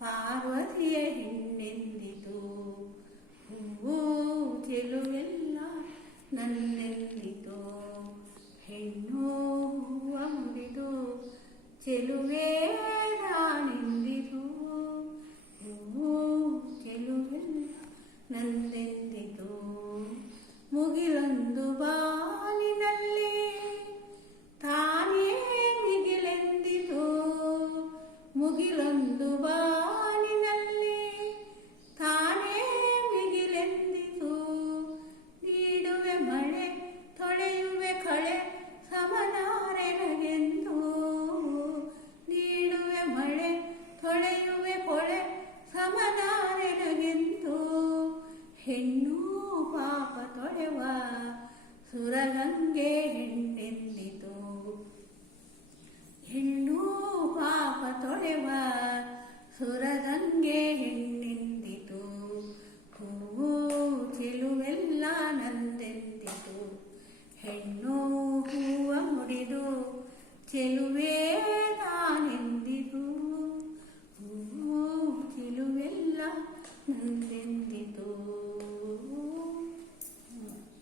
ಪಾರ್ವತಿಯ ಹೆಣ್ಣೆಂದಿತು. ಹೂವು ಚೆಲುವೆಲ್ಲ ನನ್ನೆಂದಿತು. ಹೆಣ್ಣು ಹೂವ ಮುಡಿದು ಚೆಲುವೆ ನಾನೆಂದಿತು. ಹೂವು ಚೆಲುವೆಲ್ಲ ನಂದೆಂದಿತು. ಮುಗಿಲೊಂದು ಬಾನಿನಲ್ಲಿ ತಾನೇ ಮಿಗಿಲೆಂದಿತು. ಮುಗಿಲೊಂದು ಬಾನಿನಲ್ಲಿ ತಾನೇ ಮಿಗಿಲೆಂದಿತು. ನೀಡುವೆ ಮಳೆ ತೊಳೆಯುವೆ ಕಳೆ ಸಮನಾರೆನಗೆಂದು. ನೀಡುವೆ ಮಳೆ ತೊಳೆಯುವೆ ಕೊಳೆ ಸಮನಾರೆನಗೆಂದು. ಹೆಣ್ಣು ಪಾಪ ತೊಳೆವ ಸುರಗಂಗೆ ಹೆಣ್ಣೆಂದಿತು. ಹೆಣ್ಣು ಪಾಪ ತೊಳೆವ ಸುರಗಂಗೆ ಹೆಣ್ಣೆಂದಿತು. ಹೂವು ಚೆಲುವೆಲ್ಲ ನಂದೆಂದಿತು. ಹೆಣ್ಣು ಹೂವ ಮುಡಿದು ಚೆಲುವೆ